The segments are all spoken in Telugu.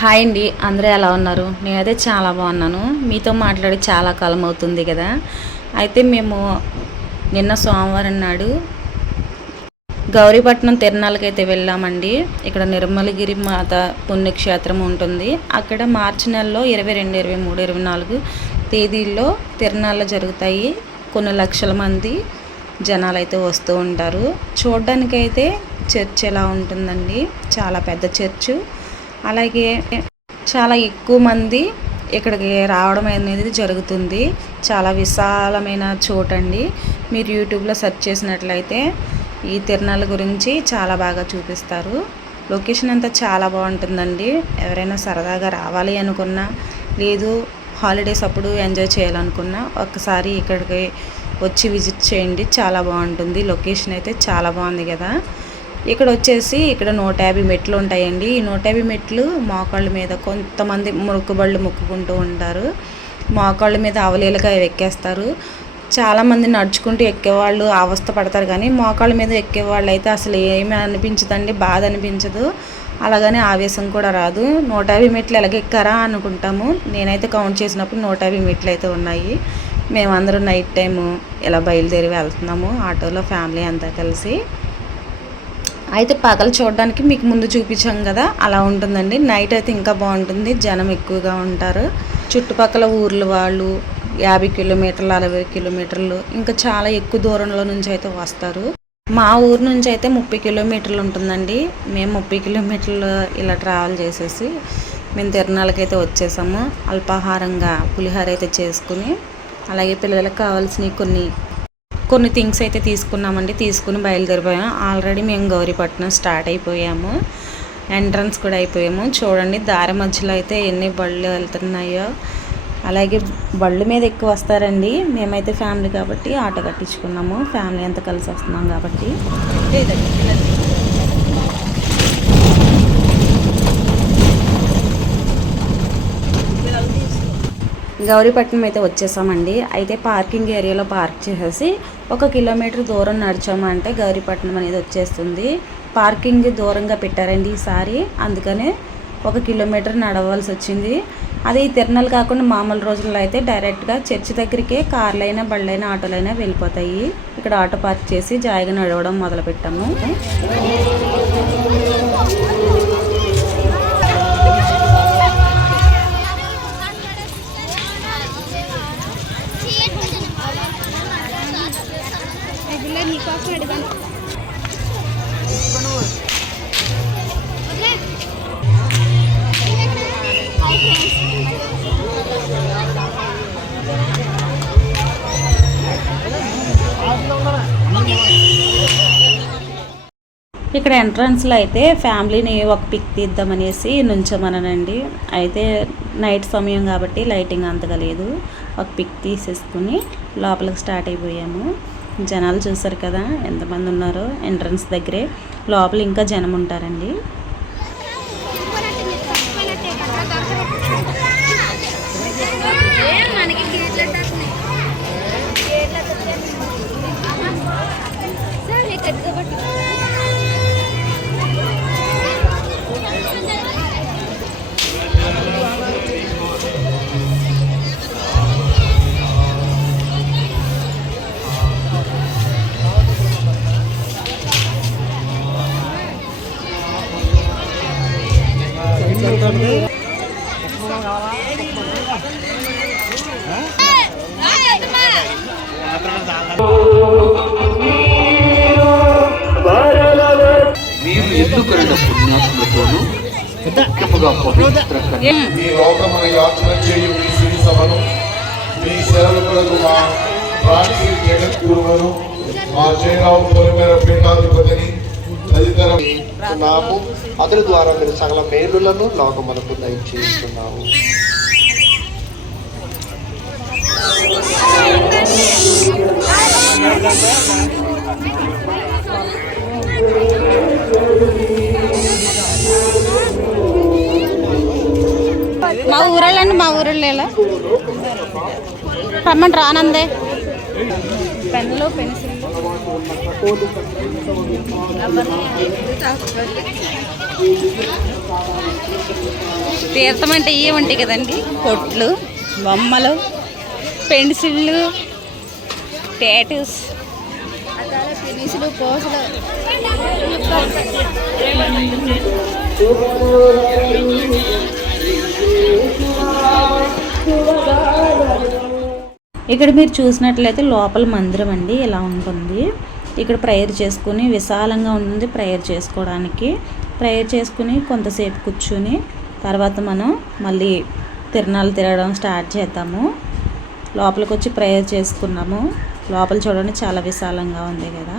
హాయ్ అండి, అందరూ ఎలా ఉన్నారు? నేనైతే చాలా బాగున్నాను. మీతో మాట్లాడి చాలా కాలం అవుతుంది కదా. అయితే మేము నిన్న సోమవారం నాడు గౌరీపట్నం తిరునాళ్ళకైతే వెళ్ళామండి. ఇక్కడ నిర్మలగిరి మాత పుణ్యక్షేత్రం ఉంటుంది. అక్కడ మార్చి నెలలో 22, 23, 24 తేదీల్లో తిరునాళ్ళు జరుగుతాయి. కొన్ని లక్షల మంది జనాలు అయితే వస్తూ ఉంటారు. చూడడానికైతే చర్చ్ ఎలా ఉంటుందండి, చాలా పెద్ద చర్చు. అలాగే చాలా ఎక్కువ మంది ఇక్కడికి రావడం అనేది జరుగుతుంది. చాలా విశాలమైన చోటండి. మీరు యూట్యూబ్లో సెర్చ్ చేసినట్లయితే ఈ తిరునాళ్ళ గురించి చాలా బాగా చూపిస్తారు. లొకేషన్ అంతా చాలా బాగుంటుందండి. ఎవరైనా సరదాగా రావాలి అనుకున్నా, లేదు హాలిడేస్ అప్పుడు ఎంజాయ్ చేయాలనుకున్నా ఒక్కసారి ఇక్కడికి వచ్చి విజిట్ చేయండి. చాలా బాగుంటుంది. లొకేషన్ అయితే చాలా బాగుంది కదా. ఇక్కడ వచ్చేసి ఇక్కడ 150 మెట్లు ఉంటాయండి. ఈ 150 మెట్లు మోకాళ్ళ మీద కొంతమంది మొక్కుబళ్ళు మొక్కుకుంటూ ఉంటారు. మోకాళ్ళ మీద అవలీలగా ఎక్కేస్తారు. చాలామంది నడుచుకుంటూ ఎక్కేవాళ్ళు అవస్థ పడతారు, కానీ మోకాళ్ళ మీద ఎక్కేవాళ్ళు అయితే అసలు ఏమీ అనిపించదండి, బాధ అనిపించదు. అలాగనే ఆవేశం కూడా రాదు. 150 మెట్లు ఎలాగెక్కారా అనుకుంటాము. నేనైతే కౌంట్ చేసినప్పుడు 150 మెట్లు అయితే ఉన్నాయి. మేమందరం నైట్ టైము ఇలా బయలుదేరి వెళ్తున్నాము ఆటోలో, ఫ్యామిలీ అంతా కలిసి. అయితే పగలు చూడడానికి మీకు ముందు చూపించాం కదా, అలా ఉంటుందండి. నైట్ అయితే ఇంకా బాగుంటుంది, జనం ఎక్కువగా ఉంటారు. చుట్టుపక్కల ఊర్ల వాళ్ళు 50 కిలోమీటర్లు, 60 కిలోమీటర్లు, ఇంకా చాలా ఎక్కువ దూరంలో నుంచి అయితే వస్తారు. మా ఊరు నుంచి అయితే 30 కిలోమీటర్లు ఉంటుందండి. మేము 30 కిలోమీటర్లు ఇలా ట్రావెల్ చేసేసి మేము తిరునాళ్ళకైతే వచ్చేసాము. అల్పాహారంగా పులిహోర అయితే చేసుకుని, అలాగే పిల్లలకు కావాల్సినవి కొన్ని థింగ్స్ అయితే తీసుకున్నామండి. తీసుకుని బయలుదేరిపోయాము. ఆల్రెడీ మేము గౌరీపట్నం స్టార్ట్ అయిపోయాము. ఎంట్రన్స్ కూడా అయిపోయాము. చూడండి దారి మధ్యలో అయితే ఎన్ని బళ్ళు వెళ్తున్నాయో. అలాగే బళ్ళు మీద ఎక్కువ వస్తారండి. మేమైతే ఫ్యామిలీ కాబట్టి ఆటో కట్టించుకున్నాము. ఫ్యామిలీ అంతా కలిసి వస్తున్నాం కాబట్టి. గౌరీపట్నం అయితే వచ్చేసామండి. అయితే పార్కింగ్ ఏరియాలో పార్క్ చేసేసి 1 కిలోమీటర్ దూరం నడిచామంటే గౌరీపట్నం అనేది వచ్చేస్తుంది. పార్కింగ్ దూరంగా పెట్టారండి ఈసారి, అందుకనే 1 కిలోమీటర్ నడవలసి వచ్చింది. అదే ఈ తిరునాళ్ళు కాకుండా మామూలు రోజుల్లో అయితే డైరెక్ట్గా చర్చి దగ్గరికే కార్లైనా, బళ్ళైనా, ఆటోలైనా వెళ్ళిపోతాయి. ఇక్కడ ఆటో పార్క్ చేసి జాయిగా నడవడం మొదలు పెట్టాము. ఇక్కడ ఎంట్రన్స్లో అయితే ఫ్యామిలీని ఒక పిక్ తీద్దామనేసి నుంచోమనండి. అయితే నైట్ సమయం కాబట్టి లైటింగ్ అంతగా లేదు. ఒక పిక్ తీసేసుకుని లోపలికి స్టార్ట్ అయిపోయాము. జనాలు చూసారు కదా ఎంతమంది ఉన్నారో ఎంట్రన్స్ దగ్గరే. లోపల ఇంకా జనం ఉంటారండి. మీరు ఎందుకైనా పుణ్యాత్మతోనూ ముఖ్యముగా మీ లోకమున యాత్ర చేయు మీ శ్రీ సభను, మీ సేవకులకు మా రాణి జగద్గురువును, మా జయరావు పొలిమేర పీఠాధిపతిని తదితరము అతని ద్వారా మీరు సకల మేలులను లోకములకు దయచేస్తున్నాము. మా ఊరళ్ళండి, మా ఊరళ్ళేలా రమ్మండి రానందే. పెన్నులు, పెన్సిల్ తీర్థం అంటే ఇవే ఉంటాయి కదండి, పొట్లు, బొమ్మలు, పెన్సిళ్ళు, టాటూస్, పెన్సిలు, పోసలు. ఇక్కడ మీరు చూసినట్లయితే లోపల మందిరం అండి ఇలా ఉంటుంది. ఇక్కడ ప్రేయర్ చేసుకుని విశాలంగా ఉంటుంది. ప్రేయర్ చేసుకోవడానికి ప్రేయర్ చేసుకుని కొంతసేపు కూర్చుని తర్వాత మనం మళ్ళీ తిరణాలు తిరగడం స్టార్ట్ చేద్దాము. లోపలికి వచ్చి ప్రేయర్ చేసుకున్నాము. లోపల చూడండి చాలా విశాలంగా ఉంది కదా.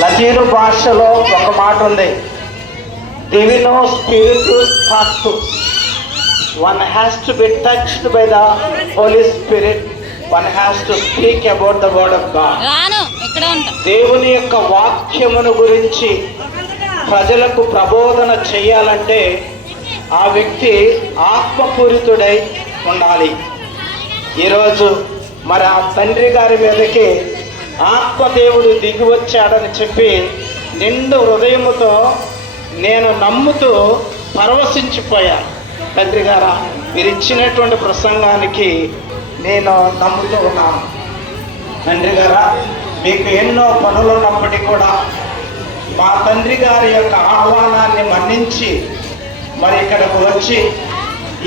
లతీను భాషలో ఒక మాట ఉంది, డివినో స్పిరిtus factus. One has to be touched by the Holy Spirit. One has to speak about the word of God. దేవుని యొక్క వాక్యమును గురించి ప్రజలకు ప్రబోధన చేయాలంటే ఆ వ్యక్తి ఆత్మపూరితుడై ఉండాలి. ఈరోజు మరి ఆ తండ్రి గారి మీదకి ఆత్మదేవుడు దిగి వచ్చాడని చెప్పి నిండు హృదయముతో నేను నమ్ముతూ పరవశించిపోయాను. తండ్రి గారా, మీరు ఇచ్చినటువంటి ప్రసంగానికి నేను నమ్ముతూ ఉన్నాను. తండ్రి గారా, మీకు ఎన్నో పనులు ఉన్నప్పటికీ కూడా మా తండ్రి గారి యొక్క ఆహ్వానాన్ని మన్నించి మరి ఇక్కడకు వచ్చి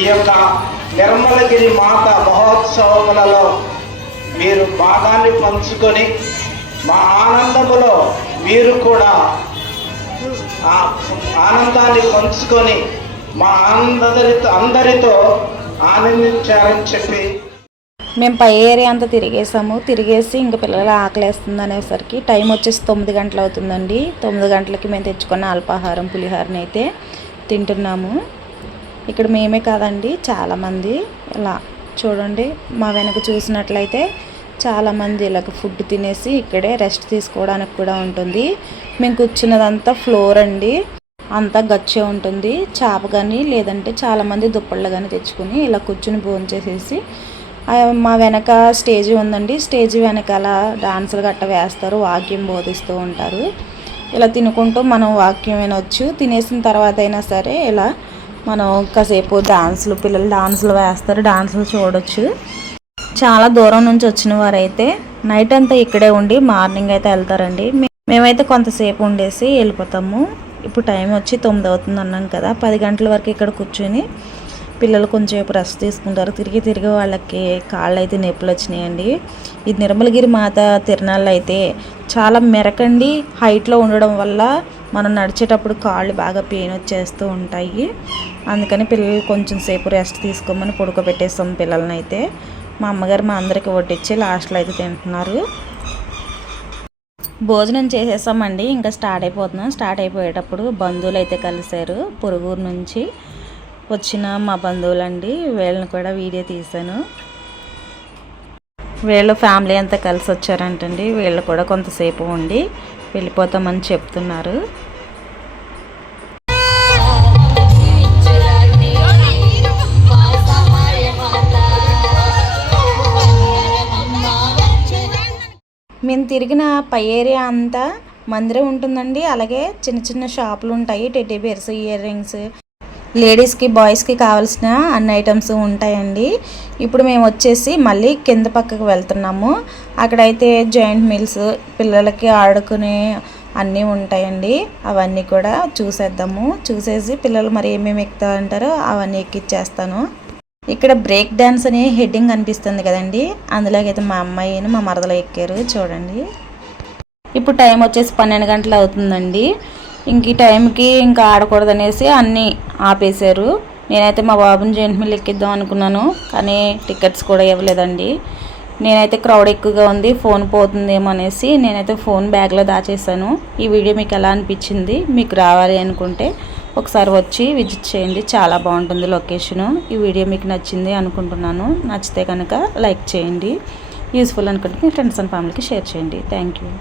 ఈ యొక్క నిర్మలగిరి మాత మహోత్సవములలో మీరు భాగాన్ని పంచుకొని మా ఆనందములో మీరు కూడా ఆ ఆనందాన్ని పంచుకొని మా అందరితో ఆనందించారని చెప్పి మేము పై ఏరియా అంతా తిరిగేసి ఇంకా పిల్లలు ఆకలేస్తుంది అనేసరికి టైం వచ్చేసి 9 గంటలు అవుతుందండి. 9 గంటలకి మేము తెచ్చుకున్న అల్పాహారం పులిహారని అయితే తింటున్నాము. ఇక్కడ మేమే కాదండి, చాలామంది ఇలా చూడండి మా వెనక చూసినట్లయితే చాలామంది ఇలాగ ఫుడ్ తినేసి ఇక్కడే రెస్ట్ తీసుకోవడానికి కూడా ఉంటుంది. మేము కూర్చున్నదంతా ఫ్లోర్ అండి, అంతా గచ్చే ఉంటుంది. చాప కానీ లేదంటే చాలామంది దుప్పళ్ళు కానీ తెచ్చుకొని ఇలా కూర్చుని భోంచేసేసి మా వెనక స్టేజీ ఉందండి. స్టేజీ వెనకాల డాన్సులు గట్ట వేస్తారు, వాక్యం బోధిస్తూ ఉంటారు. ఇలా తినుకుంటూ మనం వాక్యం వినొచ్చు. తినేసిన తర్వాత అయినా సరే ఇలా మనం కాసేపు డాన్సులు, పిల్లలు డాన్సులు వేస్తారు, డాన్సులు చూడొచ్చు. చాలా దూరం నుంచి వచ్చిన వారైతే నైట్ అంతా ఇక్కడే ఉండి మార్నింగ్ అయితే వెళ్తారండి. మేమైతే కొంతసేపు ఉండేసి వెళ్ళిపోతాము. ఇప్పుడు టైం వచ్చి 9 అవుతుంది అన్నాం కదా, 10 గంటల వరకు ఇక్కడ కూర్చొని పిల్లలు కొంచెంసేపు రెస్ట్ తీసుకుంటారు. తిరిగి వాళ్ళకి కాళ్ళు అయితే నొప్పులు వచ్చినాయండి. ఇది నిర్మలగిరి మాత తిరణాలు అయితే చాలా మెరకండి, హైట్లో ఉండడం వల్ల మనం నడిచేటప్పుడు కాళ్ళు బాగా పెయిన్ వచ్చేస్తూ ఉంటాయి. అందుకని పిల్లలు కొంచెం సేపు రెస్ట్ తీసుకోమని పడుకోబెట్టేస్తాం పిల్లల్ని అయితే. మా అమ్మగారు మా అందరికి వడ్డించి లాస్ట్లో అయితే తింటున్నారు. భోజనం చేసేసామండి, ఇంకా స్టార్ట్ అయిపోతున్నాం. స్టార్ట్ అయిపోయేటప్పుడు బంధువులు అయితే కలిశారు. పొరుగురు నుంచి వచ్చిన మా బంధువులండి, వీళ్ళని కూడా వీడియో తీశాను. వీళ్ళ ఫ్యామిలీ అంతా కలిసి వచ్చారంటండి. వీళ్ళు కూడా కొంతసేపు ఉండి వెళ్ళిపోతామని చెప్తున్నారు. మేము తిరిగిన పై ఏరియా అంతా మందిరం ఉంటుందండి. అలాగే చిన్న చిన్న షాపులు ఉంటాయి. టెడ్డీ బేర్స్, ఇయర్ రింగ్స్, లేడీస్కి బాయ్స్కి కావాల్సిన అన్ని ఐటమ్స్ ఉంటాయండి. ఇప్పుడు మేము వచ్చేసి మళ్ళీ కింద పక్కకు వెళ్తున్నాము. అక్కడైతే జాయింట్ మిల్స్, పిల్లలకి ఆడుకునే అన్నీ ఉంటాయండి. అవన్నీ కూడా చూసేద్దాము. చూసేసి పిల్లలు మరి ఏమేమి ఎక్కుతా అంటారో అవన్నీ ఎక్కిచ్చేస్తాను. ఇక్కడ బ్రేక్ డ్యాన్స్ అనే హెడ్డింగ్ అనిపిస్తుంది కదండి, అందులోకైతే మా అమ్మాయిని మా మరదలు ఎక్కారు చూడండి. ఇప్పుడు టైం వచ్చేసి 12 గంటలు అవుతుందండి. ఇంక ఈ టైంకి ఇంకా ఆడకూడదనేసి అన్నీ ఆపేశారు. నేనైతే మా బాబుని జాయింట్ మిల్ ఎక్కిద్దాం అనుకున్నాను, కానీ టికెట్స్ కూడా ఇవ్వలేదండి. నేనైతే క్రౌడ్ ఎక్కువగా ఉంది, ఫోన్ పోతుందేమో అనేసి నేనైతే ఫోన్ బ్యాగ్లో దాచేసాను. ఈ వీడియో మీకు ఎలా అనిపించింది? మీకు రావాలి అనుకుంటే ఒకసారి వచ్చి విజిట్ చేయండి, చాలా బాగుంటుంది లొకేషను. ఈ వీడియో మీకు నచ్చింది అనుకుంటున్నాను. నచ్చితే కనుక లైక్ చేయండి, యూస్ఫుల్ అనుకుంటే మీ ఫ్రెండ్స్ అండ్ ఫ్యామిలీకి షేర్ చేయండి. Thank you.